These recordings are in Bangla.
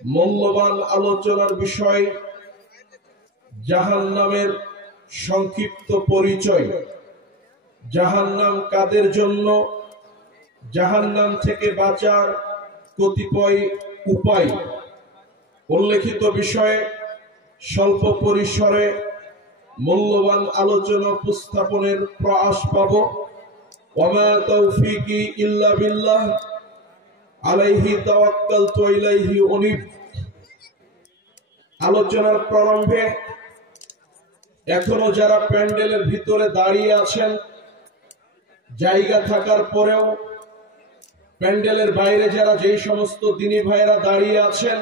মূল্যবান আলোচনার বিষয় জাহান্নামের সংক্ষিপ্ত পরিচয়, জাহান্নাম কাদের জন্য, জাহান্নাম থেকে বাঁচার কতিপয় উপায়। উল্লেখিত বিষয়ে স্বল্প পরিসরে মূল্যবান আলোচনা উপস্থাপনের প্রয়াস পাব। ওয়া তৌফিকি ইল্লা বিল্লাহ, আলাইহি তাওয়াক্কালতু ওয়া ইলাইহি উনীব। আলোচনার প্রারম্ভে এখনো যারা প্যান্ডেলের ভিতরে দাঁড়িয়ে আছেন, জায়গা থাকার পরেও প্যান্ডেলের বাইরে যারা যেই সমস্ত দিনী ভাইয়েরা দাঁড়িয়ে আছেন,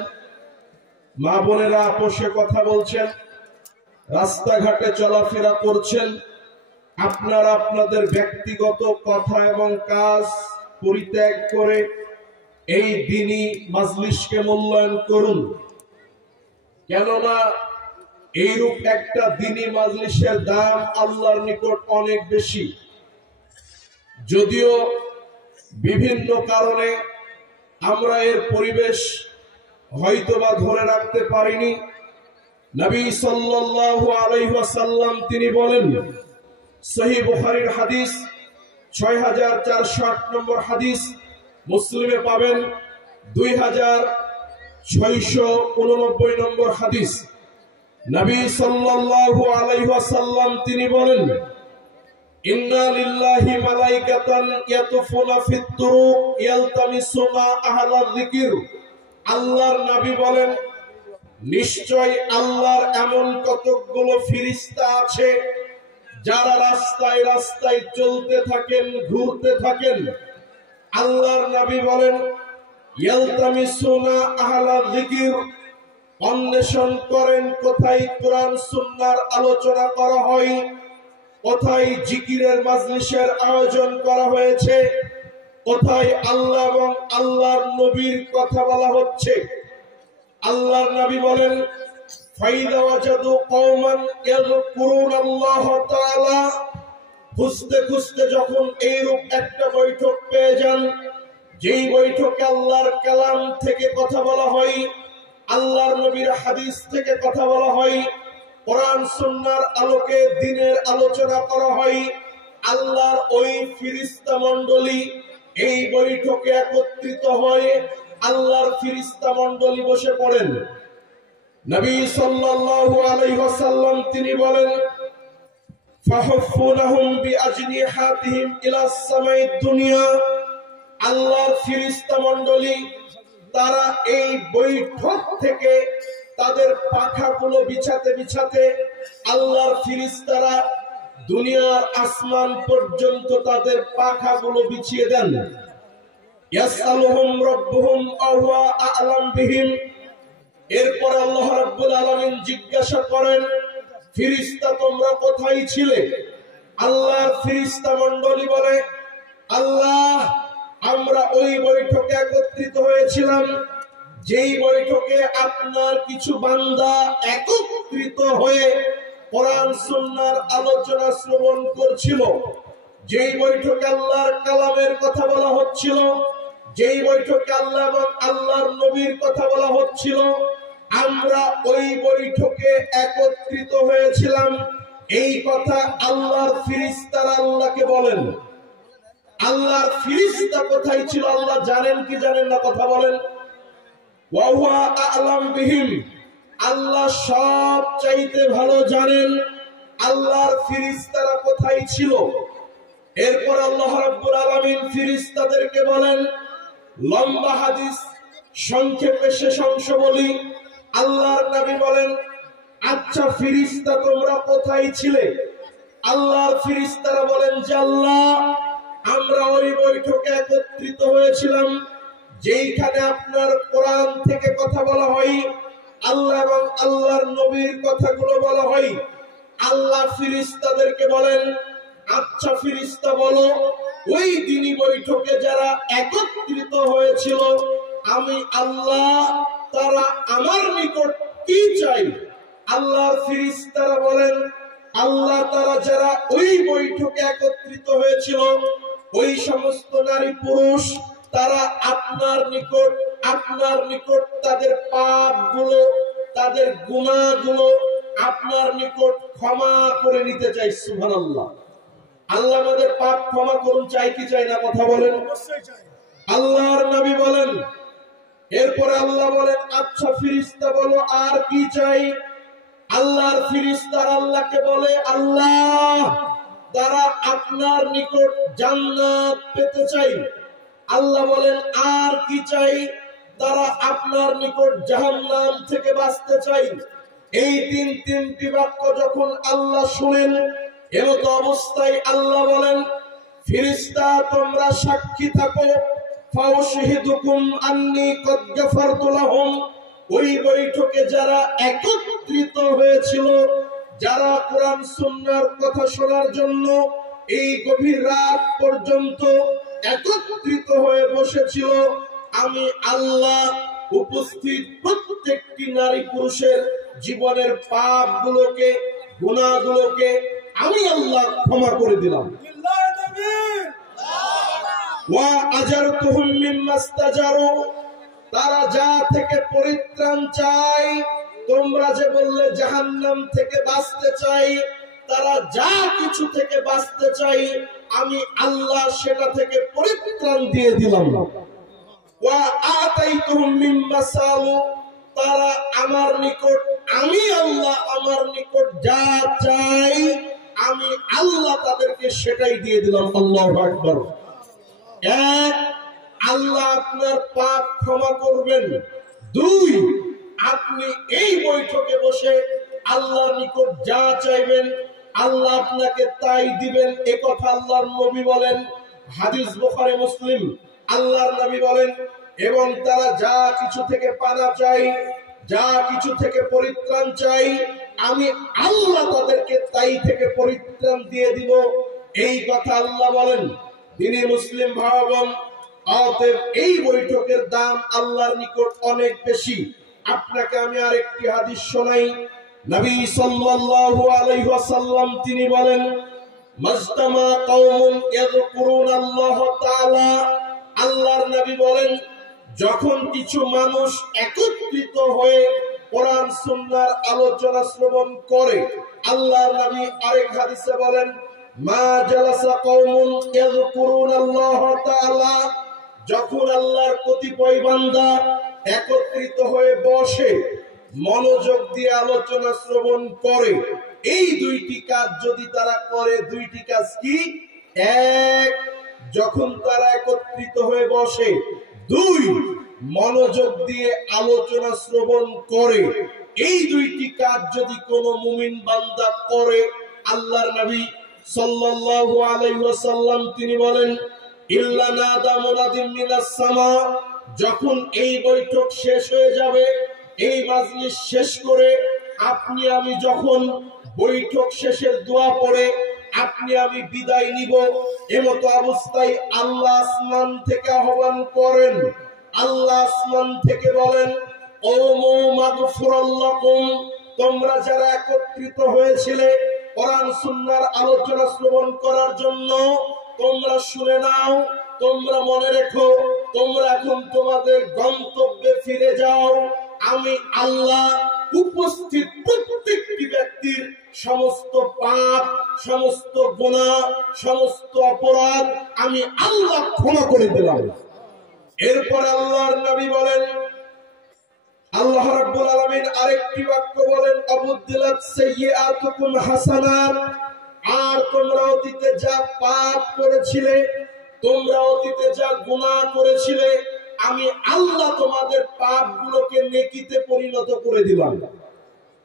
মা বোনেরা আপোষে কথা বলছেন, রাস্তাঘাটে চলাফেরা করছেন, আপনারা আপনাদের ব্যক্তিগত কথা এবং কাজ পরিত্যাগ করে এই দিনী মাজলিসকে মূল্যায়ন করুন। কেননা এইরূপ একটা দিনী মাজলিসের দাম আল্লাহর নিকট অনেক বেশি। যদিও বিভিন্ন কারণে আমরা এর পরিবেশ হয়তোবা ধরে রাখতে পারিনি। নবী সাল্লাল্লাহু আলাইহি ওয়াসাল্লাম তিনি বলেন, সহিহ বুখারীর হাদিস 6408 নম্বর হাদিস, মুসলিমে পাবেন 2689 নম্বর হাদিস। নবী সাল্লাল্লাহু আলাইহি ওয়াসাল্লাম তিনি বলেন, ইন্না লিল্লাহি মালাইকাতান ইয়াতুফুনা ফিত তুরুক ইয়ালতামিসুনা আহলাল যিকির। আল্লাহর নবী বলেন, নিশ্চয় আল্লাহর এমন কতকগুলো ফেরেশতা আছে যারা রাস্তায় রাস্তায় চলতে থাকেন, ঘুরতে থাকেন। আল্লাহর নবী বলেন, ইয়ালতামিসুনা আহলাল যিকির, অন্বেষণ করেন কোথায় কোরআন সুন্নাহর আলোচনা করা হয়, কোথায় জিকিরের মাজলিসের আয়োজন করা হয়েছে, কোথায় আল্লাহ এবং আল্লাহর নবীর কথা বলা হচ্ছে। আল্লাহর নবী বলেন, ফাইদা ওয়াজাদু কওমান ইয়াযকুরুনাল্লাহ তাআলা, খুঁজতে খুঁজতে যখন এইরূপ একটা বৈঠক পেয়ে যান, যেই বৈঠকে আল্লাহর কালাম থেকে কথা বলা হয়, আল্লাহর নবীর হাদিস থেকে কথা বলা হয়, কোরআন সুন্নাহর আলোকে দ্বীনের আলোচনা করা হয়, আল্লাহর ওই ফেরেশতা মণ্ডলী এই বৈঠকে একত্রিত হয়ে আল্লাহর ফেরেশতা মণ্ডলী বসে পড়েন। নবী সাল্লাল্লাহু আলাইহি ওয়াসাল্লাম তিনি বলেন, ফাহুফুনাহুম বিআজনিহাতিহিম ইলাস সামাইদ দুনিয়া। আল্লাহর ফেরেশতা মণ্ডলী তারা এই বৈঠক থেকে তাদের পাখাগুলো বিছাতে বিছাতে আল্লাহর ফেরেশতারা দুনিয়ার আসমান পর্যন্ত তাদের পাখাগুলো বিছিয়ে দেন। ইয়াসআলুহুম রাব্বুহুম আওয়া আ'লাম বিহিম। এরপর আল্লাহ রাব্বুল আলামিন জিজ্ঞাসা করেন, ফেরেশতা তোমরা কোথায় ছিলে? আল্লাহর ফেরেশতা মণ্ডলী বলে, আল্লাহ আমরা ওই বৈঠকে একত্রিত হয়েছিলাম যেই বৈঠকে আপনার কিছু বান্দা একত্রিত হয়ে কোরআন সুন্নাহর আলোচনা শ্রবণ করছিল, যেই বৈঠকে আল্লাহর কালামের কথা বলা হচ্ছিল, যেই বৈঠকে আল্লাহ এবং আল্লাহর নবীর কথা বলা হচ্ছিল, আমরা ওই বৈঠকে একত্রিত হয়েছিলাম। এই কথা আল্লাহর ফেরেশতারা আল্লাহকে বলেন। আল্লাহর ফেরেশতা কোথায় ছিল আল্লাহ জানেন কি জানেন না? কথা বলেন। ওয়া হুয়া আ'লাম বিহিম, আল্লাহ সব চাইতে ভালো জানেন আল্লাহর ফেরেশতারা কোথায় ছিল। এরপর আল্লাহ রাব্বুল আলামিন ফেরেশতাদেরকে বলেন, লম্বা হাদিস সংক্ষেপে শেষ অংশ বলি। আল্লাহর নবী বলেন, আচ্ছা ফেরেশতা তোমরা কোথায় ছিলে? আল্লাহর ফেরেশতারা বলেন যে আল্লাহ আমরা ওই বৈঠকে একত্রিত হয়েছিলাম যেইখানে আপনার কোরআন থেকে কথা বলা হয়, আল্লাহ এবং আল্লাহর নবীর কথাগুলো বলা হয়। আল্লাহ ফেরেশতাদেরকে বলেন, আচ্ছা ফেরেশতা বলো ওই দিনই বৈঠকে যারা একত্রিত হয়েছিল আমি আল্লাহ তারা আমার নিকট কি চাই? আল্লাহর ফেরেশতারা বলেন, আল্লাহ তারা যারা ওই বৈঠকে একত্রিত হয়েছিল ওই সমস্ত নারী পুরুষ তারা আপনার নিকট আপনার নিকট তাদের পাপগুলো, তাদের গুনাহগুলো আপনার নিকট ক্ষমা করে নিতে চাই। সুবহানাল্লাহ। আল্লাহ আমাদের পাপ ক্ষমা করুন, চাই কি চাই না? কথা বলেন। আল্লাহর নবী বলেন, এরপরে আল্লাহ বলেন, আচ্ছা ফেরেশতা বলো আর কি চাই? আল্লাহর ফেরেশতারা আল্লাহকে বলে, আল্লাহ তারা আপনার নিকট জান্নাত পেতে চাই। আল্লাহ বলেন, আর কি চাই? তারা আপনার নিকট জাহান্নাম থেকে বাঁচতে চাই। এই তিনটি বাক্য যখন আল্লাহ শুনেন, এমত অবস্থায় আল্লাহ বলেন, ফেরেশতা তোমরা সাক্ষী থাকো, ফাউশহিদুকুম আন্নী কদ গাফারতু লাহুম। ওই বৈঠকে যারা একত্রিত হয়েছিল, যারা কোরআন সুন্নাহর কথা শোনার জন্য এই গভীর রাত পর্যন্ত একত্রিত হয়ে বসেছিল, আমি আল্লাহ উপস্থিত প্রত্যেকটি নারী পুরুষের জীবনের পাপগুলোকে, গুনাহগুলোকে আমি আল্লাহ ক্ষমা করে দিলাম। ওয়া আজারতুহুম মিম্মাস্তাজারু, তারা যা থেকে পরিত্রাণ চাই, তোমরা যে বললে জাহান্নাম থেকে বাঁচতে চাই, তারা যা কিছু থেকে বাঁচতে চাই আমি আল্লাহ সেটা থেকে পরিত্রাণ দিয়ে দিলাম। ওয়া আতাইতুহুম মিম্মা সালু, তারা আমার নিকট, আমি আল্লাহ আমার নিকট যা চাই আমি আল্লাহ তাদেরকে সেটাই দিয়ে দিলাম। আল্লাহু আকবার। এক, আল্লাহ আপনার পাপ ক্ষমা করবেন। দুই, আপনি এই বৈঠকে বসে আল্লাহর নিকট যা চাইবেন আল্লাহ আপনাকে তাই দিবেন। এ কথা আল্লাহর নবী বলেন, হাদিস বুখারী মুসলিম। আল্লাহর নবী বলেন, এবং তারা যা কিছু থেকে পানা চাই, যা কিছু থেকে পরিত্রাণ চাই আমি আল্লাহ তাদেরকে তাই থেকে পরিত্রাণ দিয়ে দিব। এই কথা আল্লাহ বলেন। তিনি মুসলিম ভাইবোন, অতএব এই বৈঠকের দাম আল্লাহর নিকট অনেক বেশি। আপনাকে আমি আরেকটি হাদিস শোনাই। নবী সাল্লাল্লাহু আলাইহি ওয়াসাল্লাম তিনি বলেন, মাজতামা কওমুন ইয়াযকুরুনাল্লাহ তাআলা, আল্লাহর নবী বলেন, যখন কিছু মানুষ একত্রিত হয়ে কোরআন সুন্নাহর আলোচনা শ্রবণ করে, আল্লাহর নবী আরেক হাদিসে বলেন, মা জালাসা কওমুন ইয়াযকুরুনাল্লাহ তাআলা, যখন আল্লাহর কতিপয় বান্দা একত্রিত হয়ে বসে মনোযোগ দিয়ে আলোচনা শ্রবণ করে, এই দুইটি কাজ যদি তারা করে, দুইটি কাজ কি? এক, যখন তারা একত্রিত হয়ে বসে। দুই, মনোযোগ দিয়ে আলোচনা শ্রবণ করে। এই দুইটি কাজ যদি কোনো মুমিন বান্দা করে, আল্লাহর নবী সাল্লাল্লাহু আলাইহি ওয়াসাল্লাম তিনি বলেন, ইল্লা নাদা মুনাদিম মিনাস সামা, যখন এই বৈঠক শেষ হয়ে যাবে, এই মাজলিস শেষ করে আপনি আমি যখন বৈঠক শেষের দোয়া পড়ে আপনি আমি বিদায় নিব, এমতো অবস্থায় আল্লাহ আসমান থেকে আহ্বান করেন। আল্লাহ আসমান থেকে বলেন, ও মাগফিরাল্লাকুম, তোমরা যারা একত্রিত হয়েছিলে কোরআন সুন্নাহর আলোচনা শ্রবণ করার জন্য, তোমরা শুনে নাও, তোমরা মনে রেখো, তোমরা এখন তোমাদের গন্তব্যে ফিরে যাও। আমি আল্লাহ উপস্থিত প্রত্যেকটি ব্যক্তির সমস্ত পাপ, সমস্ত গুনাহ, সমস্ত অপরাধ আমি আল্লাহ ক্ষমা করে দিলাম। এরপর আল্লাহর নবী বলেন, আল্লাহ রাব্বুল আলামিন আরেকটি বাক্য বলেন, আবুদ্দিলাত সাইয়্যাতুকুম হাসানাত, আর তোমরা অতীতে যা পাপ করেছিলে, তোমরা অতীতে যা গুনাহ করেছিলে, আমি আল্লাহ তোমাদের পাপগুলোকে নেকিতে পরিণত করে দিলাম।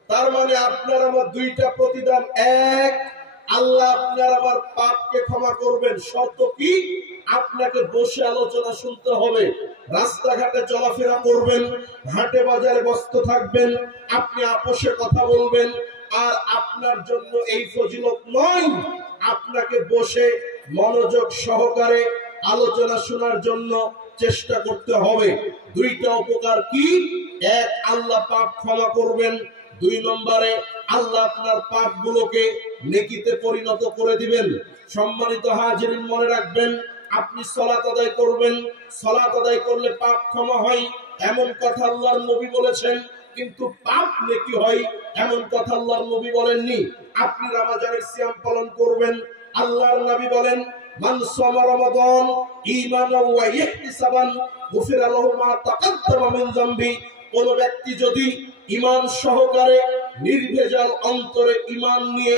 তার মানে আপনার আমার দুইটা প্রতিদান। এক, আল্লাহ আপনার আমার পাপকে ক্ষমা করবেন। শর্ত কি? আপনাকে বসে আলোচনা শুনতে হবে, রাস্তাঘাটে চলাফেরা করবেন, হাটে বাজারে ব্যস্ত থাকবেন, আপনি আপোষে কথা বলবেন। আর আপনার জন্য এই ফজিলত নয়, আপনাকে বসে মনোযোগ সহকারে আলোচনা শোনার জন্য চেষ্টা করতে হবে। দুইটা উপকার কি? এক, আল্লাহ পাপ ক্ষমা করবেন। দুই নম্বরে আল্লাহ আপনার পাপগুলোকে নেকিতে পরিণত করে দিবেন। সম্মানিত হাজিরিন, মনে রাখবেন, আপনি সালাত আদায় করবেন, সালাত আদায় করলে পাপ ক্ষমা হয়। এমন কথা আল্লাহর নবী বলেছেন, কিন্তু পাপ নেকি হয় এমন কথা আল্লাহর নবী বলেননি। আপনি রমজানের সিয়াম পালন করবেন, আল্লাহর নবী বলেন মান সামা রমাদান ঈমানান ওয়া ইহতিসাবান গুফিরা লাহু মা তাকাদ্দামা মিন যামবি। কোন ব্যক্তি যদি ঈমান সহকারে নির্ভেজাল অন্তরে ঈমান নিয়ে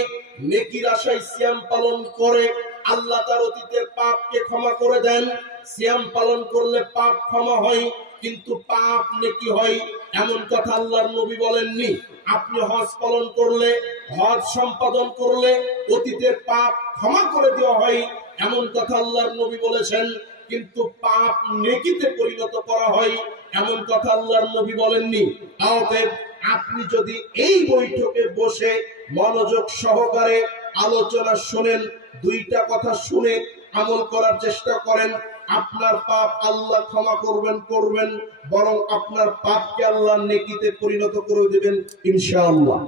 নেকির আশায় সিয়াম পালন করে, আল্লাহ তার অতীতের পাপকে ক্ষমা করে দেন। সিয়াম পালন করলে পাপ ক্ষমা হয়, কিন্তু পাপ নেকি হয় এমন কথা আল্লাহর নবী বলেননি। আপনি হজ পালন করলে, হজ সম্পাদন করলে অতীতের পাপ ক্ষমা করে দেওয়া হয় এমন কথা আল্লাহর নবী বলেছেন, কিন্তু পাপ নেকিতে পরিণত করা হয় এমন কথা আল্লাহর নবী বলেননি। অতএব আপনি যদি এই বৈঠকে বসে মনোযোগ সহকারে আলোচনা শুনেন, দুইটা কথা শুনে আমল করার চেষ্টা করেন, আপনার পাপ আল্লাহ ক্ষমা করবেন, বরং আপনার পাপকে আল্লাহ নেকিতে পরিণত করে দেবেন ইনশাআল্লাহ।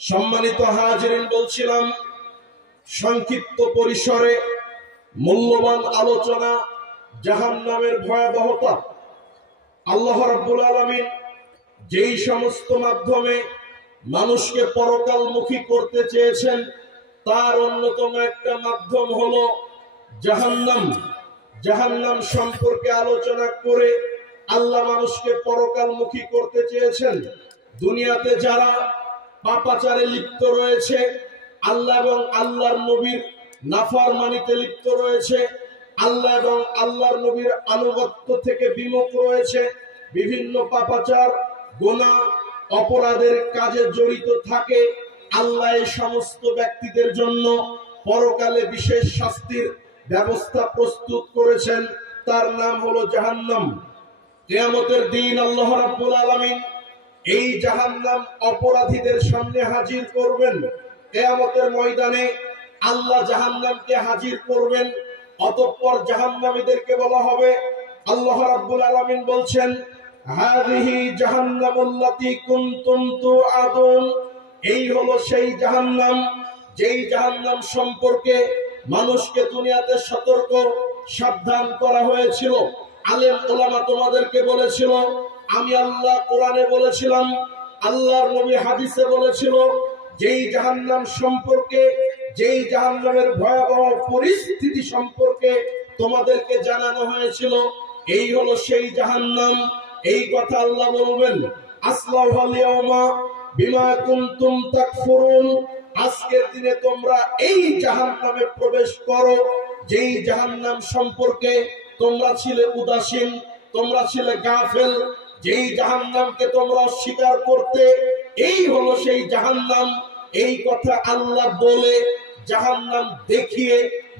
সম্মানিত হাজিরিন, বলছিলাম সংক্ষিপ্ত পরিসরে মূল্যবান আলোচনা জাহান্নামের ভয়াবহতা। আল্লাহ রাব্বুল আলামিন যেই সমস্ত মাধ্যমে মানুষকে পরকালমুখী করতে চেয়েছেন, তার অন্যতম একটা মাধ্যম হলো জাহান্নাম। জাহান্নাম সম্পর্কে আলোচনা করে আল্লাহ মানুষকে পরকালমুখী করতে চেয়েছেন। দুনিয়াতে যারা পাপাচারে লিপ্ত রয়েছে, আল্লাহ এবং আল্লাহর নবীর নাফরমানিতে লিপ্ত রয়েছে, আল্লাহ এবং আল্লাহর নবীর আনুগত্য থেকে বিমুখ রয়েছে, বিভিন্ন পাপাচার গুনাহ অপরাধের কাজে জড়িত থাকে, আল্লাহ এই সমস্ত ব্যক্তিদের জন্য পরকালে বিশেষ শাস্তির ব্যবস্থা প্রস্তুত করেছেন। তার নাম হলো জাহান্নাম। কিয়ামতের দিন আল্লাহ রাব্বুল আলামিন এই জাহান্নাম অপরাধীদের সামনে হাজির করবেন। কিয়ামতের ময়দানে আল্লাহ জাহান্নামকে হাজির করবেন, অতঃপর জাহান্নামীদেরকে বলা হবে, আল্লাহ রাব্বুল আলামিন বলছেন হাযিহি জাহান্নামুল্লাতী কুনতুম তুআদুন। এই হলো সেই জাহান্নাম যেই জাহান্নাম সম্পর্কে মানুষকে দুনিয়াতে সতর্ক সাবধান করা হয়েছিল। আলেম ওলামা তোমাদেরকে বলেছিল, আমি আল্লাহ কোরআনে বলেছিলাম, আল্লাহর নবী হাদিসে বলেছিল, যেই জাহান্নাম সম্পর্কে, যেই জাহান্নামের ভয়াবহ পরিস্থিতি সম্পর্কে তোমাদেরকে জানানো হয়েছিল, এই হলো সেই জাহান্নাম। এই কথা আল্লাহ বলবেন, আসলাহুল ইয়াওমা বিমা কুনতুম তাকফুরুন। আজকের দিনে তোমরা এই জাহান্নামে প্রবেশ করো যেই জাহান্নাম সম্পর্কে তোমরা ছিলে উদাসীন, তোমরা ছিলে গাফেল, যেই জাহান্নামকে তোমরা অস্বীকার করতে, এই হলো সেই জাহান্নাম। এই কথা আল্লাহ বলে জাহান্নাম দেখিয়ে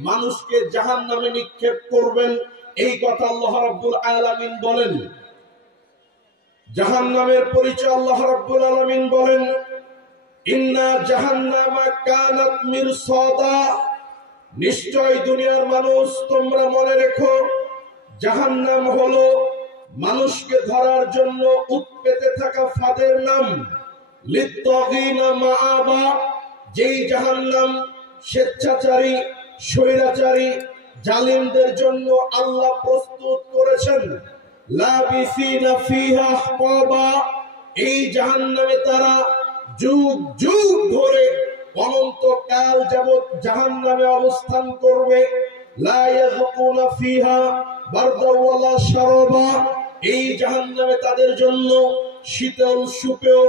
মানুষকে জাহান্নামে নিক্ষেপ করবেন। এই কথা আল্লাহ রাব্বুল আলামিন বলেন। জাহান্নামের পরিচয় আল্লাহ রাব্বুল আলামিন বলেন, ইন্না জাহান্নামা কানাত মিরসাদা। নিশ্চয় দুনিয়ার মানুষ তোমরা মনে রেখো, জাহান্নাম হলো মানুষকে ধরার জন্য উৎপেতে থাকা ফাঁদের নাম। লিত্তাগিনা মাআবা। যেই জাহান্নাম স্বেচ্ছাচারী, স্বৈরাচারী, জালিমদের জন্য আল্লাহ প্রস্তুত করেছেন। লাবিসিনা ফিহা আহকাবা। এই জাহান্নামে তারা যুগ যুগ ধরে অনন্তকাল যাবত জাহান্নামে অবস্থান করবে। লা ইয়াযকুনা ফিহা বারদা ওয়ালা শারাবা। এই জাহান্নামে তাদের জন্য শীতল সুপেয়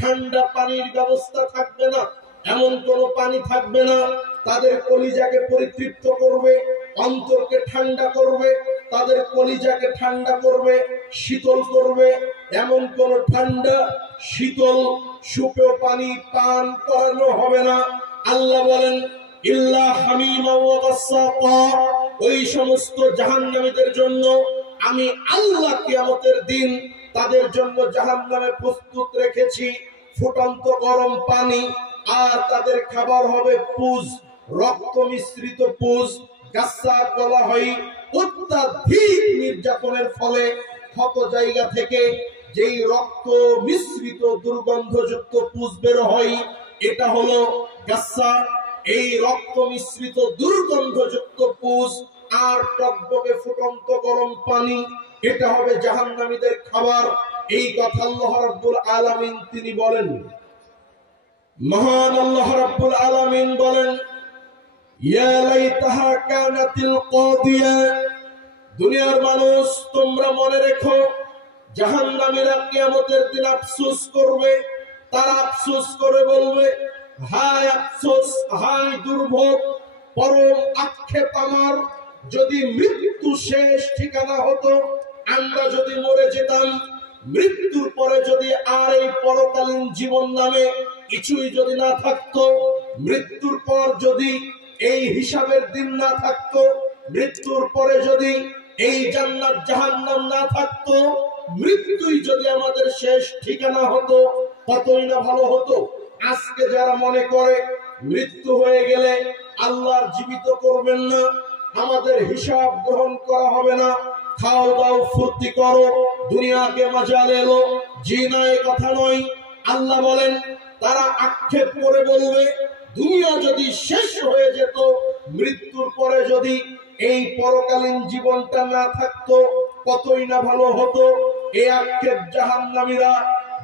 ঠান্ডা পানির ব্যবস্থা থাকবে না, এমন কোন পানি থাকবে না। তাদের কলিজাকে পরিতৃপ্ত করবে, অন্তরকে ঠান্ডা করবে, তাদের কলিজাকে ঠান্ডা করবে, শীতল করবে, এমন কোন ঠান্ডা শীতল সুপেয় পানি পান করানো হবে না। আল্লাহ বলেন, ইল্লা হামিমা ওয়া গাসসাকা। ওই সমস্ত জাহান্নামীদের জন্য আমি আল্লাহ কিয়ামতের দিন তাদের জন্য জাহান্নামে প্রস্তুত রেখেছি ফুটন্ত গরম পানি, আর তাদের খাবার হবে পুজ, রক্ত মিশ্রিত পুজ। গাসসাক বলা হয় অত্যাধিক নির্যাতনের ফলে ক্ষত জায়গা থেকে যেই রক্ত মিশ্রিত দুর্গন্ধযুক্ত পুজ বের হয়, এটা হলো গাসসাক। এই রক্ত মিশ্রিত দুর্গন্ধযুক্ত পুজ আর টকবকে ফুটন্ত গরম পানি এটা হবে জাহান্নামীদের খাবার। এই কথা আল্লাহ রাব্বুল আলামিন তিনি বলেন। মহান আল্লাহ রাব্বুল আলামিন বলেন, ইয়া লাইতাহা কানাতিল কাদিয়া, দুনিয়ার মানুষ তোমরা মনে রেখো, জাহান্নামীরা কিয়ামতের দিন আফসোস করবে। তারা আফসোস করে বলবে, হায় আফসোস, হায় দুর্ভোগ, পরম আক্ষেপ আমার, যদি মৃত্যু শেষ ঠিকানা হতো, আমরা যদি মরে যেতাম, মৃত্যুর পরে যদি আর এই পরকালীন জীবন নামে কিছুই যদি না থাকতো, মৃত্যুর পর যদি এই হিসাবের দিন না থাকতো, মৃত্যুর পরে যদি এই জান্নাত জাহান্নাম না থাকতো, মৃত্যুই যদি আমাদের শেষ ঠিকানা হতো, কতই না ভালো হতো। আজকে যারা মনে করে মৃত্যু হয়ে গেলে আল্লাহ জীবিত করবেন না, আমাদের হিসাব গ্রহণ করা হবে না, খাও দাও ফুর্তি করো, দুনিয়াকে মজা এলো, জি না, এ কথা নয়। আল্লাহ বলেন, তারা আক্ষেপ করে বলবে, দুনিয়া যদি শেষ হয়ে যেত, মৃত্যুর পরে যদি এই পরকালীন জীবনটা না থাকতো, কতই না ভালো হতো। এই আক্ষেপ জাহান্নামীরা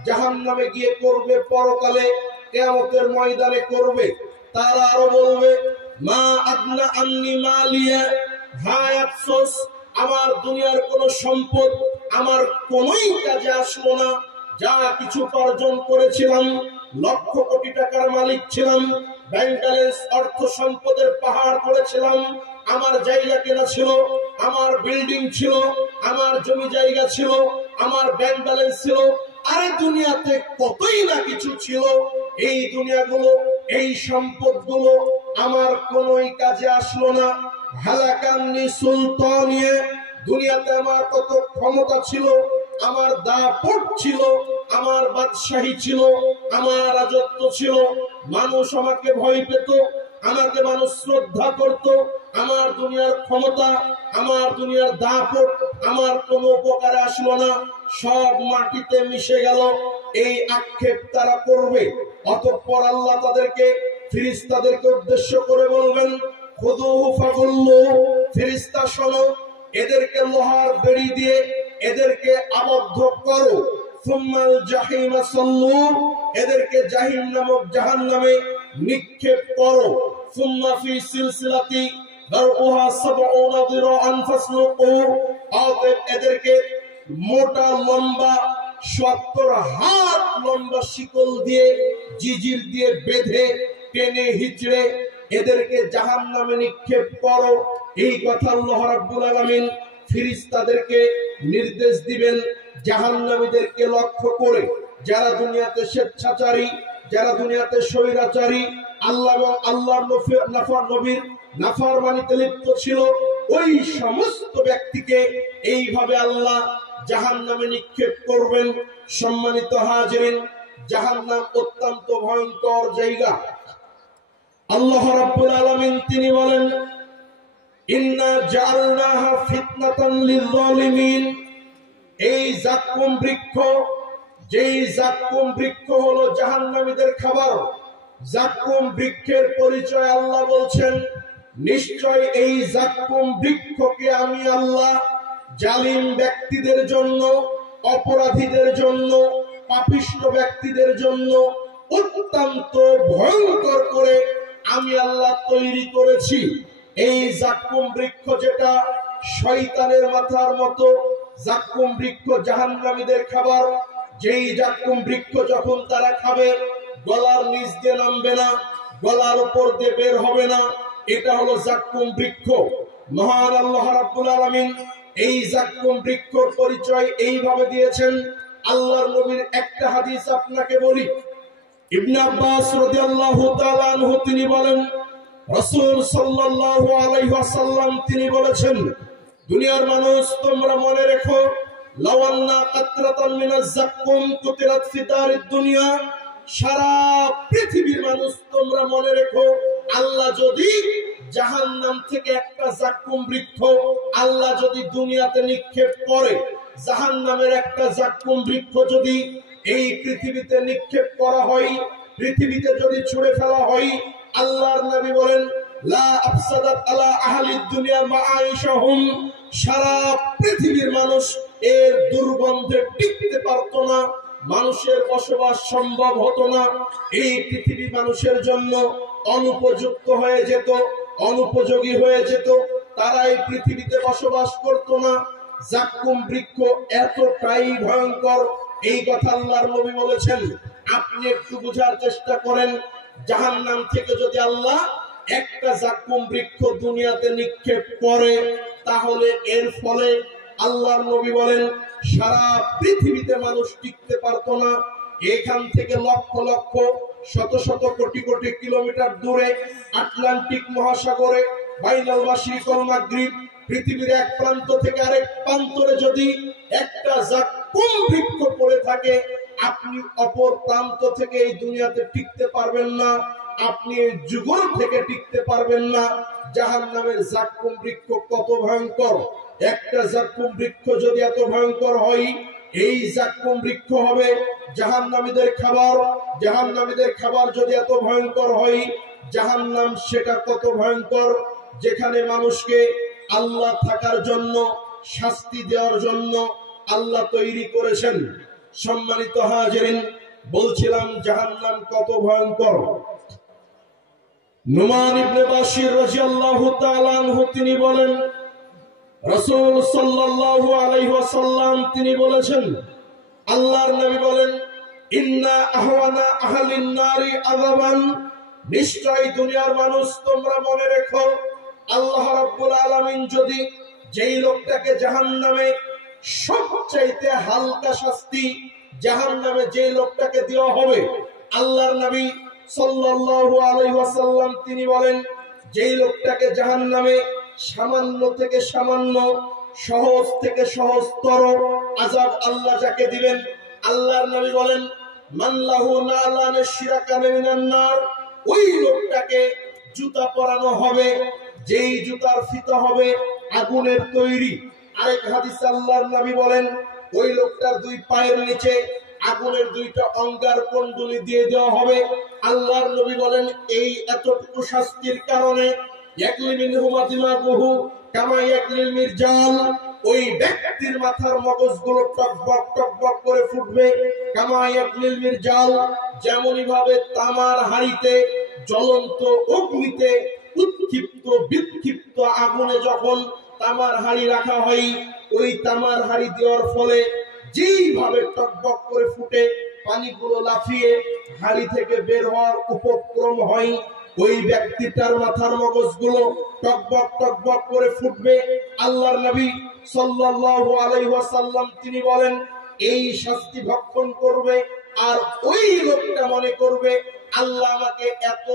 জাহান্নামে গিয়ে করবে, পরকালে কিয়ামতের ময়দানে করবে। তারা আরো বলবে, মা আদনা আন্নি মালিয়া, হায় আফসোস, আমার দুনিয়ার কোন সম্পদ আমার কোনই কাজে আসলো না। যা কিছু উপার্জন করেছিলাম, লক্ষ কোটি টাকার মালিক ছিলাম, ব্যাংক ব্যালেন্স অর্থ সম্পদের পাহাড় করেছিলাম, আমার জায়গা কেনা ছিল, আমার বিল্ডিং ছিল, আমার জমি জায়গা ছিল, আমার ব্যাংক ব্যালেন্স ছিল, আরে দুনিয়াতে কতই না কিছু ছিল। এই দুনিয়াগুলো, এই সম্পদগুলো আমার কোনই কাজে আসলো না। হালাকান্নি সুলতানিয়ে, দুনিয়াতে আমার কত ক্ষমতা ছিল, আমার দাপট ছিল, আমার বাদশাহী ছিল, আমার রাজত্ব ছিল, মানুষ আমাকে ভয় পেত, আমাকে মানুষ শ্রদ্ধা করত। আমার দুনিয়ার ক্ষমতা, আমার দুনিয়ার দাপট আমার কোনো উপকারে আসলো না, সব মাটিতে মিশে গেল। এই আক্ষেপ তারা করবে। অতঃপর আল্লাহ তাদেরকে, ফেরেশতাদেরকে উদ্দেশ্য করে বলবেন, খুযুহু ফাগুল্লু, ফেরেশতা শোনো, এদেরকে লোহার বেড়ি দিয়ে এদেরকে আবদ্ধ করো। সুম্মাল জাহিমা সাল্লু, এদেরকে জাহিম নামক জাহান্নামে নিক্ষেপ করো। সুম্মা ফি সিলসিলাতি দারউহা ৭০ যিরাআন ফাসলুকু, অতএব এদেরকে মোটা লম্বা ৭০ হাত লম্বা শিকল দিয়ে, জিজির দিয়ে বেঁধে টেনে হিচড়ে এদেরকে জাহান্নামে নিক্ষেপ করো। এই কথা আল্লাহ রাব্বুল আলামিন ফেরেশতাদেরকে নির্দেশ দিবেন জাহান্নামীদেরকে লক্ষ্য করে। যারা দুনিয়াতে স্বেচ্ছাচারী, যারা দুনিয়াতে স্বৈরাচারী, আল্লাহ এবং আল্লাহর নবীর নাফরমানিতে লিপ্ত ছিল, ওই সমস্ত ব্যক্তিকে এইভাবে আল্লাহ জাহান্নামে নিক্ষেপ করবেন। সম্মানিত হাজিরিন, জাহান্নাম অত্যন্ত ভয়ঙ্কর জায়গা। আল্লাহ রাব্বুল আলামিন তিনি বলেন, ইন্না জাআলনাহা ফিতনাতান লিয-যালিমিন, এই যাক্কুম বৃক্ষ, যেই যাক্কুম বৃক্ষ হলো জাহান্নামীদের খাবার। যাক্কুম বৃক্ষের পরিচয় আল্লাহ বলছেন, নিশ্চয় এই যাক্কুম বৃক্ষকে আমি আল্লাহ জালিম ব্যক্তিদের জন্য, অপরাধীদের জন্য, পাপিষ্ঠ ব্যক্তিদের জন্য অত্যন্ত ভয়ঙ্কর করে আমি আল্লাহ তৈরি করেছি। এই যাক্কুম বৃক্ষ, যেটা শয়তানের মাথার মতো, যাক্কুম বৃক্ষ জাহান্নামীদের খাবার। যেই যাক্কুম বৃক্ষ যখন তারা খাবে, গলার নিচ দিয়ে নামবে না, গলার উপর দিয়ে বের হবে না, এটা হলো যাক্কুম বৃক্ষ। মহান আল্লাহ রাব্বুল আলামিন এই যাক্কুম বৃক্ষর পরিচয় এইভাবে দিয়েছেন। আল্লাহর নবীর একটা হাদিস আপনাকে বলি। ইবনে আব্বাস রাদিয়াল্লাহু তাআলা আনহু তিনি বলেন, রাসূল সাল্লাল্লাহু আলাইহি ওয়াসাল্লাম তিনি বলেছেন, দুনিয়ার মানুষ তোমরা মনে রেখো, লাওয়ান্না কাতরাতান মিনাজ যাক্কুম কুতিরাত ফি দারিদ দুনিয়া, সারা পৃথিবীর মানুষ তোমরা মনে রেখো, আল্লাহ যদি জাহান্নাম থেকে একটা যাক্কুম বৃক্ষ আল্লাহ যদি দুনিয়াতে নিক্ষেপ করে, জাহান্নামের একটা যাক্কুম বৃক্ষ যদি এই পৃথিবীতে নিক্ষেপ করা হয়, পৃথিবীতে যদি ছুঁড়ে ফেলা হয়, আল্লাহর নবী বলেন, লা আফসাদাত আলা আহলিদ দুনিয়া মাআইশাহুম, সারা পৃথিবীর মানুষ এর দুর্গন্ধে টিকতে পারত না, মানুষের বসবাস সম্ভব হতো না। এই পৃথিবী মানুষের জন্য অনুপযুক্ত হয়ে যেত, অনুপযোগী হয়ে যেত, তারা এই পৃথিবীতে বসবাস করত না। জাক্কুম বৃক্ষ এতটাই ভয়ঙ্কর, এই কথা আল্লাহর নবী বলেছেন। আপনি একটু বোঝার চেষ্টা করেন, জাহান্নাম থেকে যদি আল্লাহ একটা জাক্কুম বৃক্ষ দুনিয়াতে নিক্ষেপ করে, তাহলে এর ফলে আল্লাহর নবী বলেন সারা পৃথিবীতে মানুষ টিকতে পারতো না। এখান থেকে লক্ষ লক্ষ শত শত কোটি কোটি কিলোমিটার দূরে আটলান্টিক মহাসাগরে বাইনাল মাশরিক ওয়াল মাগরিব, পৃথিবীর এক প্রান্ত থেকে আরেক প্রান্তরে যদি একটা জাক্কুম বৃক্ষ পড়ে থাকে, আপনি অপর প্রান্ত থেকে এই দুনিয়াতে টিকতে পারবেন না, আপনি এই যুগল থেকে টিকতে পারবেন না। জাহান্নামের জাক্কুম বৃক্ষ কত ভয়ঙ্কর! একটা জাক্কুম বৃক্ষ যদি এত ভয়ঙ্কর হয়, এই জাক্কুম বৃক্ষ হবে জাহান্নামীদের খাবার। জাহান্নামীদের খাবার যদি এত ভয়ঙ্কর হয়, জাহান্নাম সেটা কত ভয়ঙ্কর, যেখানে মানুষকে আল্লাহ থাকার জন্য, শাস্তি দেওয়ার জন্য আল্লাহ তৈরি করেছেন। সম্মানিত হাজিরিন, বলছিলাম জাহান্নাম কত ভয়ঙ্কর। নুমান ইবনে বাশির রাদিয়াল্লাহু তাআলা আনহু তিনি বলেন, রাসূল সাল্লাল্লাহু আলাইহি ওয়াসাল্লাম তিনি বলেছেন, আল্লাহর নবী বলেন, ইন্না আহওয়ানা আহলিন নারি আযাবান, নিশ্চয় দুনিয়ার মানুষ তোমরা মনে রেখো, আল্লাহ রাব্বুল আলামিন যদি যেই লোকটাকে জাহান্নামে সবচাইতে হালকা শাস্তি, জাহান্নামে যে লোকটাকে দেওয়া হবে, আল্লাহর নবী সাল্লাল্লাহু আলাইহি ওয়াসাল্লাম তিনি বলেন, যেই লোকটাকে জাহান্নামে সামান্য থেকে সামান্য, সহজ থেকে সহজতর আযাব আল্লাহ যাকে দিবেন, আল্লাহর নবী বলেন, মান লাহু নালানে শিরাকানে মিনান নার, ওই লোকটাকে জুতা পরানো হবে, যেই জুতার ফিতা হবে আগুনের তৈরি। আরেক হাদিসে আল্লাহর নবী বলেন, ওই লোকটার দুই পায়ের নিচে আগুনের দুইটা অঙ্গার কুণ্ডলী দিয়ে দেওয়া হবে। আল্লাহর নবী বলেন, এই এতটুকু শাস্তির কারণে ওই ব্যক্তির মাথার মগজগুলো টকবক টকবক করে ফুটবে, যেমনই ভাবে তামার হাঁড়িতে জ্বলন্ত অগ্নিতে উৎক্ষিপ্ত বিক্ষিপ্ত আগুনে যখন তামার হাঁড়ি রাখা হয়, ওই তামার হাঁড়ি দেওয়ার ফলে যেইভাবে টকবক করে ফুটে পানিগুলো লাফিয়ে হাঁড়ি থেকে বের হওয়ার উপক্রম হয়, ওই ব্যক্তিটার মাথার মগজগুলো টকবক টকবক করে ফুটবে। আল্লাহর নবী সাল্লাল্লাহু আলাইহি ওয়াসাল্লাম তিনি বলেন, এই শাস্তি ভক্ষণ করবে আর ওই লোকটা মনে করবে, আল্লাহ আমাকে এত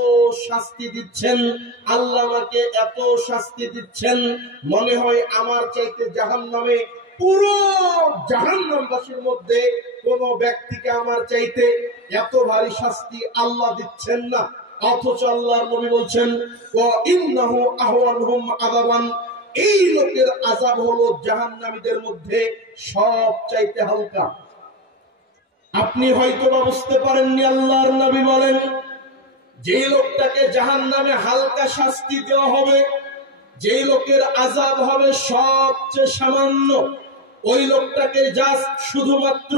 শাস্তি দিচ্ছেন, আল্লাহ আমাকে এত শাস্তি দিচ্ছেন, মনে হয় আমার চাইতে জাহান্নামে পুরো জাহান্নামবাসীর মধ্যে কোন ব্যক্তিকে আমার চাইতে এত ভারী শাস্তি আল্লাহ দিচ্ছেন না। অথচ আল্লাহর নবী বলছেন, ওয়া ইন্নাহু আহওয়ানহুম আযাবান, এই লোকের আযাব হলো জাহান্নামীদের মধ্যে সবচাইতে হালকা। আপনি হয়তো বুঝতে পারেননি, আল্লাহর নবী বলেন, যে লোকটাকে জাহান্নামে হালকা শাস্তি দেওয়া হবে, যে লোকের আযাব হবে সবচেয়ে সামান্য, ওই লোকটাকে জাস্ট শুধুমাত্র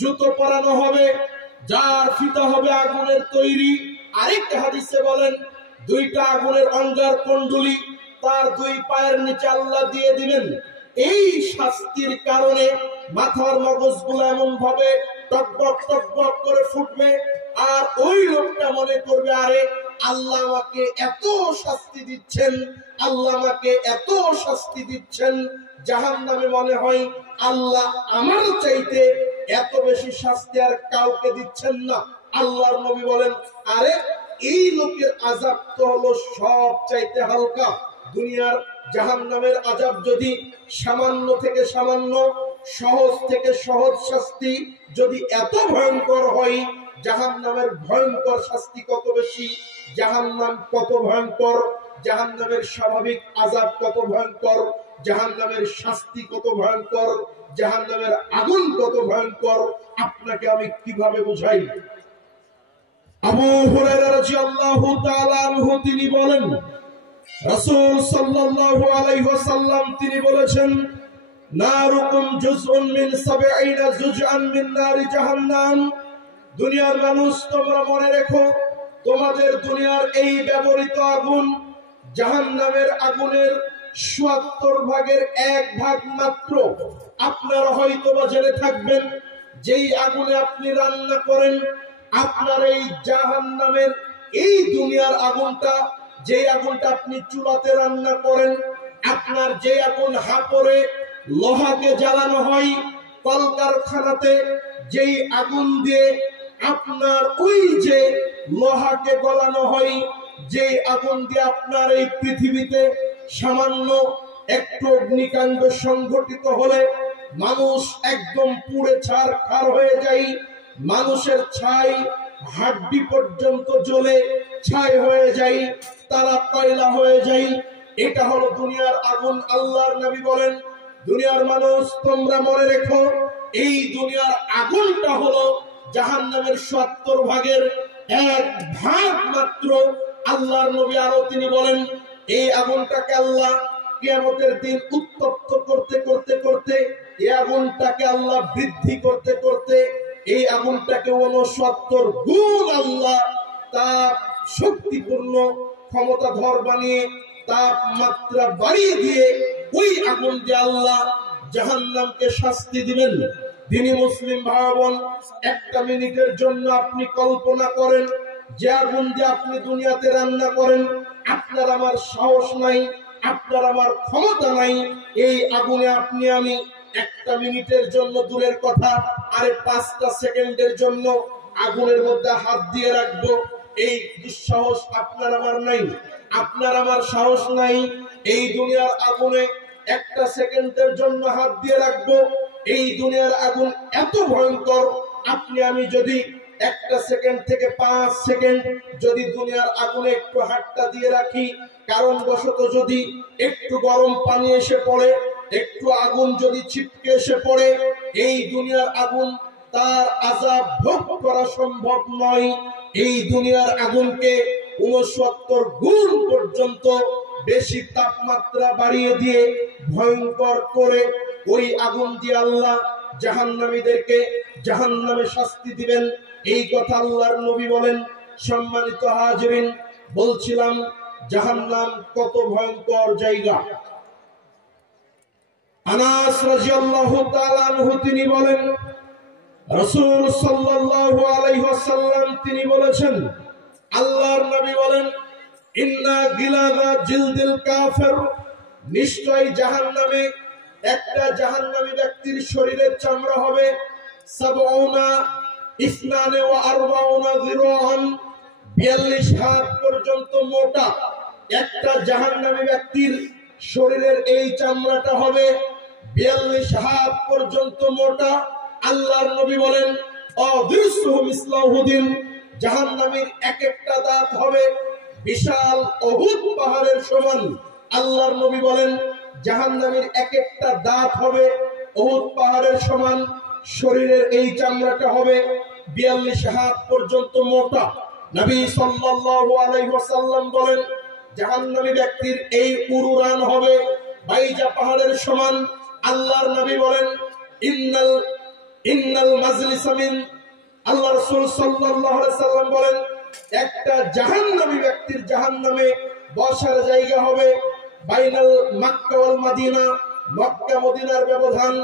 জুতো পরানো হবে, যার ফিতা হবে আগুনের তৈরি। আরেকটা হাদিসে বলেন, দুইটা আগুনের অঙ্গার কুণ্ডলী তার দুই পায়ের নিচে আল্লাহ দিয়ে দিবেন। এই শাস্তির কারণে মাথার মগজগুলো এমন ভাবে টকবক টকবক করে ফুটবে, আর ওই লোকটা মনে করবে, আরে আল্লাহ আমাকে এত শাস্তি দিচ্ছেন, আল্লাহ আমাকে এত শাস্তি দিচ্ছেন, জাহান্নামে মনে হয় আল্লাহ আমার চাইতে এত বেশি শাস্তি আর কাউকে দিচ্ছেন না। আল্লাহর নবী বলেন, আরে এই লোকের আযাব তো হলো সব চাইতে হালকা। দুনিয়ার জাহান্নামের আযাব যদি সামান্য থেকে সামান্য, সহজ থেকে সহজ শাস্তি যদি এত ভয়ঙ্কর হয়, জাহান্নামের ভয়ঙ্কর শাস্তি কত বেশি, জাহান্নাম কত ভয়ঙ্কর, জাহান্নামের স্বাভাবিক আযাব কত ভয়ঙ্কর, জাহান্নামের শাস্তি কত ভয়ঙ্কর, জাহান্নামের আগুন কত ভয়ঙ্কর, আপনাকে আমি কিভাবে বুঝাই। আবু হুরায়রা রাদিয়াল্লাহু তাআলা আনহু তিনি বলেন, রাসূল সাল্লাল্লাহু আলাইহি ওয়াসাল্লাম তিনি বলেছেন, নারুকুম জুজউন মিন 70 জুজআন মিন নারি জাহান্নাম। দুনিয়ার মানুষ তোমরা মনে রেখো, তোমাদের দুনিয়ার এই ব্যবহৃত আগুন জাহান্নামের আগুনের ৭৭ ভাগের ১ ভাগ মাত্র। আপনারা হয়তো বা জেনে থাকবেন, যেই আগুনে আপনি রান্না করেন, আপনার এই জাহান্নামের এই দুনিয়ার আগুনটা, যেই আগুনটা আপনি চুলাতে রান্না করেন, আপনার যে আগুন হাপরে লোহাকে জ্বালানো হয়, কলকারখানাতে যেই আগুন দিয়ে আপনার ওই যে লোহাকে গলানো হয়, যে আগুন দিয়ে আপনার এই পৃথিবীতে সামান্য একটু অগ্নিকাণ্ড সংঘটিত হলে মানুষ একদম পুড়ে ছারখার হয়ে যায়, মানুষের ছাই হাড্ডি পর্যন্ত জ্বলে ছাই হয়ে যায়, তারা কয়লা হয়ে যায়। এটা হলো দুনিয়ার আগুন। আল্লাহর নবী বলেন, দুনিয়ার মানুষ তোমরা মনে রেখো, এই দুনিয়ার আগুনটা হলো জাহান্নামের ৭০ ভাগের ১ ভাগ মাত্র। আল্লাহর নবী আরো তিনি বলেন, এই আগুনটাকে আল্লাহ কিয়ামতের দিন উত্তপ্ত করতে করতে করতে, এই আগুনটাকে আল্লাহ বৃদ্ধি করতে করতে, এই আগুনটাকে ৬৯ গুণ আল্লাহ তাপ শক্তিপূর্ণ ক্ষমতাধর বানিয়ে তাপমাত্রা বাড়িয়ে দিয়ে ওই আগুন দিয়ে আল্লাহ জাহান্নামকে শাস্তি দিবেন। দিনী মুসলিম ভাই বোন, একটা মিনিটের জন্য আপনি কল্পনা করেন, যে আগুন দিয়ে আপনি দুনিয়াতে রান্না করেন, আপনার আমার সাহস নাই, আপনার আমার ক্ষমতা নাই, এই আগুনে আপনি আমি একটা মিনিটের জন্য দূরের কথা, আরে ৫টা সেকেন্ডের জন্য আগুনের মধ্যে হাত দিয়ে রাখবো, এই দুঃসাহস আপনার আমার নাই, আপনার আমার সাহস নাই। এই দুনিয়ার আগুনে একটা সেকেন্ডের জন্য হাত দিয়ে রাখবো, এই দুনিয়ার আগুন এত ভয়ঙ্কর, আপনি আমি যদি একটা সেকেন্ড থেকে ৫ সেকেন্ড যদি দুনিয়ার আগুনে একটু হাতটা দিয়ে রাখি, কারণবশত যদি একটু গরম পানি এসে পড়ে, একটু আগুন যদি ছিটকে এসে পড়ে, এই দুনিয়ার আগুন তার আযাব ভোগ করা সম্ভব নয়। এই দুনিয়ার আগুনকে ৬৯ গুণ পর্যন্ত বেশি তাপমাত্রা বাড়িয়ে দিয়ে ভয়ঙ্কর করে ওই আগুন দিয়ে আল্লাহ জাহান্নামীদেরকে জাহান্নামে শাস্তি দিবেন। এই কথা আল্লাহর নবী বলেন। সম্মানিত হাজিরিন, বলছিলাম জাহান্নাম কত ভয়ঙ্কর জায়গা। আনাস রাদিয়াল্লাহু তাআলা আনহু তিনি বলেন, রাসূল সাল্লাল্লাহু আলাইহি ওয়াসাল্লাম তিনি বলেছেন, আল্লাহর নবী বলেন, ইন্না গিলাযা জিলদিল কাফির, নিশ্চয় জাহান্নামে একটা জাহান্নামী ব্যক্তির শরীরের চামড়া হবে 42 হাত পর্যন্ত মোটা। একটা জাহান্নামী ব্যক্তির শরীরের এই চামড়াটা হবে 42 হাত পর্যন্ত মোটা। আল্লাহর নবী বলেন, অদৃশ্যহু মিসলাহুদিন, জাহান্নামীর এক একটা দাঁত হবে বিশাল উহুদ পাহাড়ের সমান। আল্লাহর নবী বলেন, জাহান্নামীর এক একটা দাঁত হবে উহুদ পাহাড়ের সমান। শরীরের এই চামড়াটা হবে 42 হাত পর্যন্ত মোটা। নবী সাল্লাল্লাহু আলাইহি ওয়াসাল্লাম বলেন, জাহান্নামী ব্যক্তির এই উরুরান হবে বাইজা পাহাড়ের সমান। আল্লাহর নবী বলেন, ইন্নাল মাজলিসা মিন, আল্লাহ রাসূল সাল্লাল্লাহু আলাইহি ওয়াসাল্লাম বলেন, একটা জাহান্নামী ব্যক্তির জাহান্নামে বসার জায়গা হবে বাইনাল মক্কা ওয়াল মদিনা, মক্কা মদিনার ব্যবধান,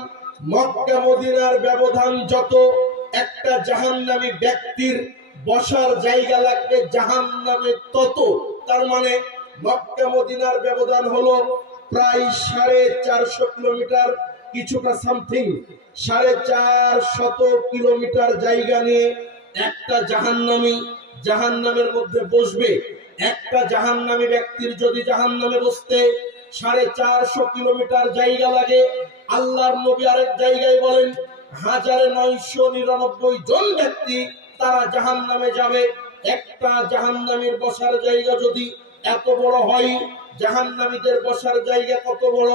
মক্কা মদিনার ব্যবধান যত, একটা জাহান্নামী ব্যক্তির বসার জায়গা লাগবে জাহান্নামে তত। তার মানে মক্কা মদিনার ব্যবধান হলো প্রায় 450 কিলোমিটার, কিছুটা সামথিং 450 কিলোমিটার জায়গা নিয়ে একটা জাহান্নামী জাহান্নামের মধ্যে বসবে। একটা জাহান্নামী ব্যক্তির যদি জাহান্নামে বসতে 450 কিলোমিটার জায়গা লাগে, আল্লাহর নবী আরেক জায়গায় বলেন 1999 জন ব্যক্তি তারা জাহান্নামে যাবে। একটা জাহান্নামীর বসার জায়গা যদি এত বড় হয়, জাহান্নামীদের বসার জায়গা কত বড়,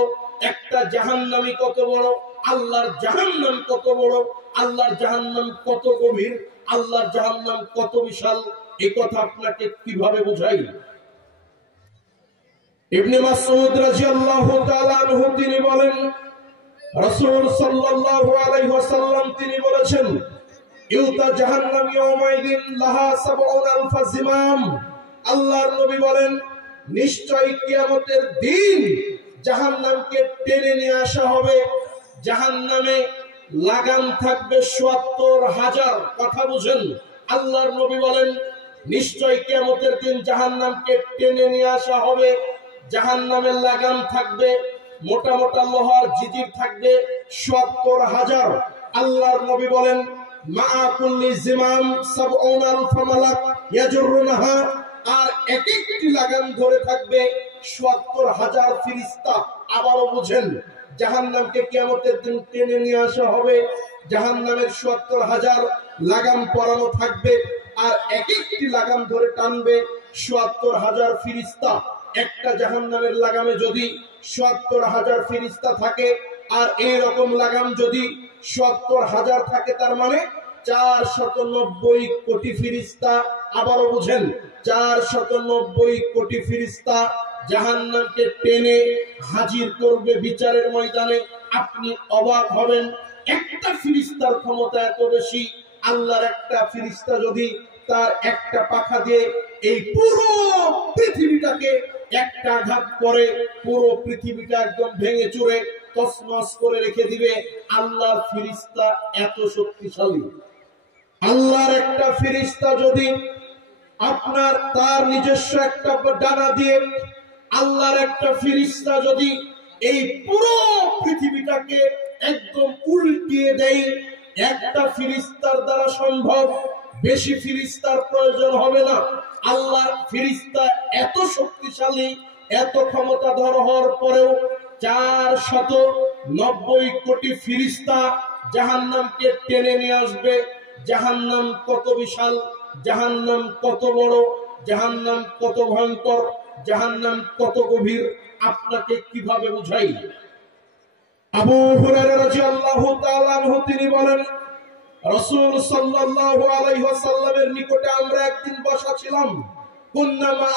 একটা জাহান্নামী কত বড়, আল্লাহর জাহান্নাম কত বড়, আল্লাহর জাহান্নাম কত গভীর, আল্লাহর জাহান্নাম কত বিশাল, এই কথা আপনাকে কিভাবে বোঝাই? ইবনে মাসউদ রাদিয়াল্লাহু তাআলা আনহু তিনি বলেন, রাসূল সাল্লাল্লাহু আলাইহি ওয়াসাল্লাম তিনি বলেছেন, ইউতা জাহান্নাম ইয়াউমাইদিন লাহা সাবউনা আলফা জিমাম। আল্লাহর নবী বলেন, নিশ্চয় কিয়ামতের দিন জাহান্নামকে টেনে নিয়ে আসা হবে। জাহান্নামে লাগাম থাকবে ৭০,০০০। কথা বুঝেন, আল্লাহর নবী বলেন নিশ্চয় কিয়ামতের দিন জাহান্নামকে টেনে নিয়ে আসা হবে। জাহান্নামের লাগাম থাকবে, মোটা মোটা লোহার জিজির থাকবে ৭০,০০০। আল্লাহর নবী বলেন মা কুল্লি জিমাম সাবউনা আলফা মালাক ইয়াজুরুনাহা। আর এক একটি লাগাম ধরে থাকবে ৭০,০০০ ফেরেশতা। আবারও বুঝেন, জাহান্নামকে কিয়ামতের দিন টেনে নিয়ে আসা হবে। জাহান্নামের ৭০,০০০ লাগাম পরানো থাকবে, আর এক একটি লাগাম ধরে টানবে ৭০,০০০ ফেরেশতা। একটা জাহান্নামের লাগামে যদি ৭০,০০০ ফেরেশতা থাকে, আর এইরকম লাগাম যদি ৭০,০০০ থাকে, তার মানে ৪৯০ কোটি ফেরেশতা। আবারও বুঝেন, ৪৯০ কোটি ফেরেশতা জাহান্নামকে টেনে হাজির করবে বিচারের ময়দানে। আপনি অবাক হবেন, একটা ফেরেশতার ক্ষমতা এত বেশি। আল্লাহর একটা ফেরেশতা যদি তার একটা পাখা দিয়ে এই পুরো পৃথিবীটাকে একটা আঘাত করে, পুরো পৃথিবীটা একদম ভেঙে চুরে তছনছ করে রেখে দিবে। আল্লাহর ফেরেশতা এত শক্তিশালী। আল্লাহর একটা ফেরেশতা যদি আপনার তার নিজস্ব একটা ডানা দিয়ে, আল্লাহর একটা ফেরেশতা যদি এই পুরো পৃথিবীটাকে একদম উল্টিয়ে দেয়, একটা ফেরেশতার দ্বারা সম্ভব। বেশি ফেরেশতার প্রয়োজন হবে না। আল্লাহর ফেরেশতা এত শক্তিশালী, এত ক্ষমতাধর হওয়ার পরেও ৪৯০ কোটি ফেরেশতা জাহান্নামকে টেনে নিয়ে আসবে। জাহান্নাম কত বিশাল, জাহান্নাম কত বড়, জাহান্নাম কত ভয়ঙ্কর, জাহান্নাম কত গভীর, আপনাকে কিভাবে বুঝাই? আবু হুরায়রা রাদিয়াল্লাহু তাআলা আনহু তিনি বলেন, রাসূল সাল্লাল্লাহু আলাইহি ওয়াসাল্লামের নিকটে আমরা একদিন বসা ছিলাম। কুন্না মা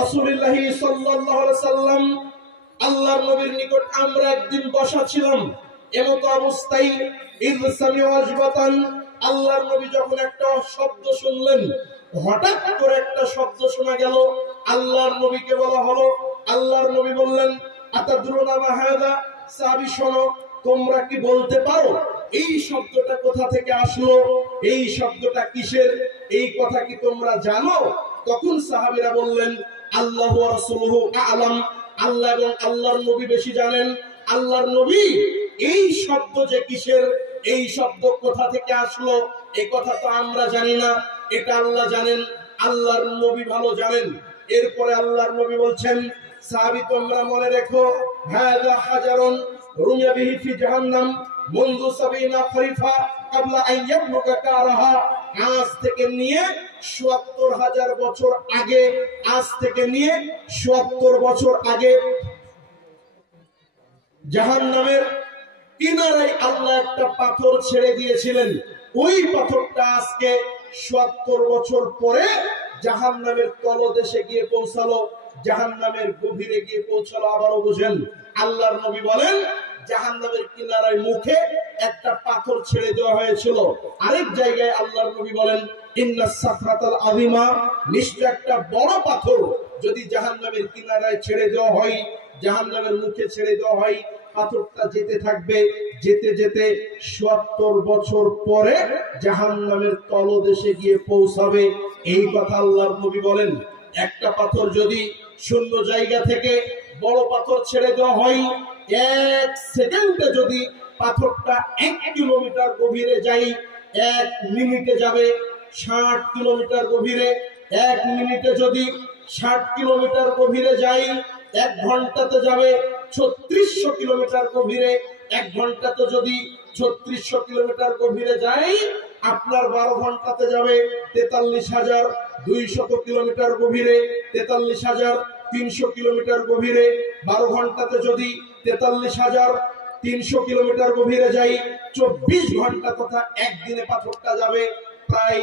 রাসূলিল্লাহি সাল্লাল্লাহু আলাইহি ওয়াসাল্লাম, আল্লাহর নবীর নিকট আমরা একদিন বসা ছিলাম। এমত অবস্থায় ইয সামিউ আজবাতান, আল্লাহর নবী যখন একটা শব্দ শুনলেন, হঠাৎ করে একটা শব্দ শোনা গেল। আল্লাহর নবীকে বলা হলো, আল্লাহর নবী বললেন আতাদরুনা মা হাযা। সাহাবী শোনো, তোমরা কি বলতে পারো এই শব্দটা কোথা থেকে আসলো? এই শব্দটা কিসের? এই কথা কি তোমরা জানো? তখন সাহাবীরা বললেন আল্লাহু ওয়া রাসূলুহু আ'লাম, আল্লাহ এবং আল্লাহর নবী বেশি জানেন। আল্লাহর নবী এই শব্দ যে কিসের, এই শব্দ কোথা থেকে আসলো, এই কথা তো আমরা জানি না, এটা আল্লাহ জানেন, আল্লাহর নবী ভালো জানেন। এরপরে আল্লাহর নবী বলছেন, সাহাবী তোমরা মনে রেখো, হাযা হাজারুন রুমিয়া বিহি ফি জাহান্নাম মুনযু ৭০ খরিফা ক্বাবলা আন ইয়াবলুগা কারাহা। আজ থেকে নিয়ে ৭০,০০০ বছর আগে, আজ থেকে নিয়ে ৭০ বছর আগে জাহান্নামের কিনারায় আল্লাহ একটা পাথর ছেড়ে দিয়েছিলেন। ওই পাথরটা আজকে ৭০ বছর পরে জাহান্নামের তলদেশে গিয়ে পৌঁছালো, জাহান্নামের গভীরে গিয়ে পৌঁছালো। আবারও বুঝেন, আল্লাহর নবী বলেন জাহান্নামের কিনারায় মুখে একটা পাথর ছেড়ে দেওয়া হয়েছিল। আরেক জায়গায় আল্লাহর নবী বলেন ইন্নাস সাফরাতাল আযীমা, নিশ্চয় একটা বড় পাথর যদি জাহান্নামের কিনারায় ছেড়ে দেওয়া হয়, জাহান্নামের মুখে ছেড়ে দেওয়া হয়, পাথরটা যেতে থাকবে, যেতে যেতে ৭০ বছর পরে জাহান্নামের তলদেশে গিয়ে পৌঁছাবে। এই কথা আল্লাহর নবী বলেন। একটা পাথর যদি শূন্য জায়গা থেকে বড় পাথর ছেড়ে দেওয়া হয়, ১ সেকেন্ডে যদি পাথরটা ১ কিলোমিটার গভীরে যায়, ১ মিনিটে যাবে ৬০ কিলোমিটার গভীরে। ১ মিনিটে যদি ৬০ কিলোমিটার গভীরে যায়, ১ ঘন্টাতে যাবে ৩৬০০ কিলোমিটার গভীরে। ১ ঘন্টাতে যদি ৩৬০০ কিলোমিটার গভীরে যায়, আপনার ১২ ঘন্টাতে যাবে ৪৩,২০০ কিলোমিটার গভীরে। ৪৩,৩০০ কিলোমিটার গভীরে ১২ ঘন্টাতে যদি ৪৩,৩০০ কিলোমিটার গভীরে যাই, ২৪ ঘন্টা তথা একদিনে পাথরটা যাবে প্রায়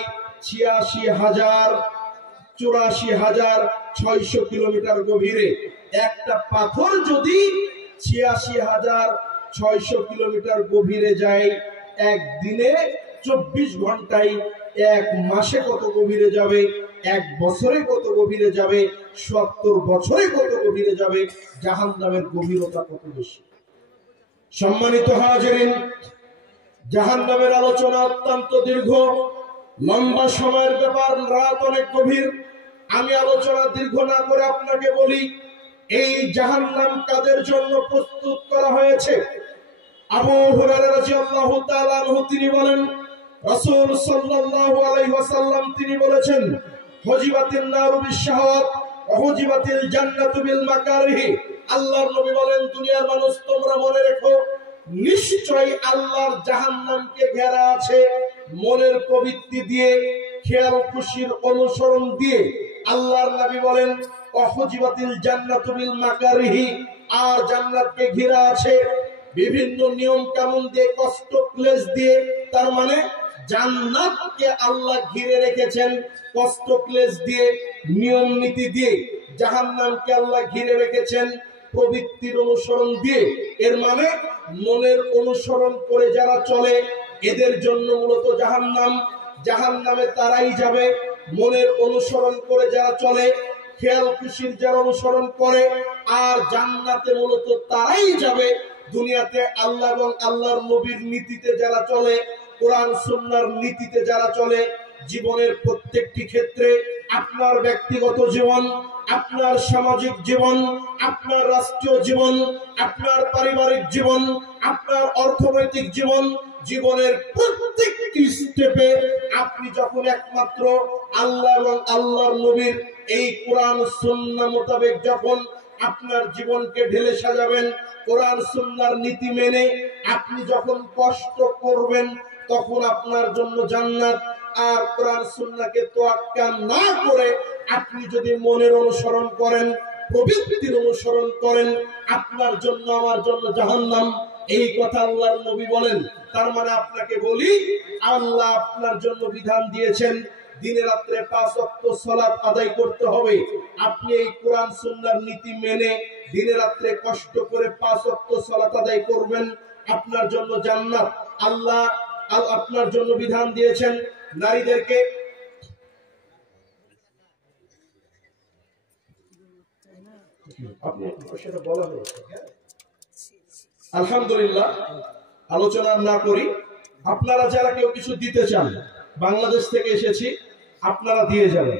৮৬,০০০-৮৪,৬০০ কিলোমিটার গভীরে। একটা পাথর যদি ৮৬,০০০ 600 কিলোমিটার গভীরে যায় একদিনে, 24 ঘন্টায়, এক মাসে কত গভীরে যাবে, এক বছরে কত গভীরে যাবে, 70 বছরে কত গভীরে যাবে, জাহান্নামের গভীরতা কত বেশি। সম্মানিত হাজিরিন, জাহান্নামের আলোচনা অত্যন্ত দীর্ঘ, লম্বা সময়ের ব্যাপার, রাত অনেক গভীর। আমি আলোচনা দীর্ঘ না করে আপনাকে বলি, এই জাহান্নাম কাদের জন্য প্রস্তুত করা হয়েছে। আবু হুরায়রা রাদিয়াল্লাহু তাআলা আনহু তিনি বলেন, রাসূল সাল্লাল্লাহু আলাইহি ওয়াসাল্লাম তিনি বলেছেন, হুজিবাতিন নারু বিশ-শাহাওয়াত ওয়া হুজিবাতিল জান্নাতু বিল মাকারিহি। আল্লাহর নবী বলেন, দুনিয়ার মানুষ তোমরা মনে রেখো, নিশ্চয়ই আল্লাহর জাহান্নামকে ঘেরা আছে মনের প্রবৃত্তি দিয়ে, খেয়াল খুশির অনুসরণ দিয়ে। আল্লাহর নবী বলেন, ওয়া হুজিবাতিল জান্নাতু বিল মাকারিহি, আর জান্নাতকে ঘেরা আছে বিভিন্ন নিয়ম কানুন দিয়ে, কষ্ট ক্লেশ দিয়ে। তার মানে জান্নাতকে আল্লাহ ঘিরে রেখেছেন কষ্ট ক্লেশ দিয়ে, নিয়ম নীতি দিয়ে। জাহান্নামকে আল্লাহ ঘিরে রেখেছেন প্রবৃত্তির অনুসরণ দিয়ে। এর মানে মনের অনুসরণ করে যারা চলে এদের জন্য মূলত জাহান্নাম। জাহান্নামে তারাই যাবে মনের অনুসরণ করে যারা চলে, খেয়াল খুশির যারা অনুসরণ করে। আর জান্নাতে মূলত তারাই যাবে দুনিয়াতে আল্লাহ এবং আল্লাহর নবীর নীতিতে যারা চলে, কোরআন সুন্নাহর নীতিতে যারা চলে। জীবনের প্রত্যেকটি ক্ষেত্রে, আপনার ব্যক্তিগত জীবন, আপনার সামাজিক জীবন, আপনার রাষ্ট্রীয় জীবন, আপনার পারিবারিক জীবন, আপনার অর্থনৈতিক জীবন, জীবনের প্রত্যেকটি স্টেপে আপনি যখন একমাত্র আল্লাহ এবং আল্লাহর নবীর এই কোরআন সুন্নাহ মোতাবেক যখন আপনার জীবনকে ঢেলে সাজাবেন, কোরআন সুন্নাহর নীতি মেনে আপনি যখন কষ্ট করবেন, তখন আপনার জন্য জান্নাত। আর কোরআন সুন্নাহকে তোয়াক্কা না করে আপনি যদি মনের অনুসরণ করেন, প্রবৃত্তির অনুসরণ করেন, আপনার জন্য আমার জন্য জাহান্নাম। এই কথা আল্লাহর নবী বলেন। তার মানে আপনাকে বলি, আল্লাহ আপনার জন্য বিধান দিয়েছেন দিনে রাত্রে 5 ওয়াক্ত সালাত আদায় করতে হবে। আপনি এই কোরআন সুন্নাহর নীতি মেনে দিনে রাত্রে কষ্ট করে 5 ওয়াক্ত সালাত আদায় করবেন, আপনার জন্য জান্নাত। আল্লাহ আপনার জন্য বিধান দিয়েছেন নারীদেরকে আলহামদুলিল্লাহ। আলোচনা না করি, আপনারা যারা কেউ কিছু দিতে চান, বাংলাদেশ থেকে এসেছি, আপনারা দিয়ে যাবেন।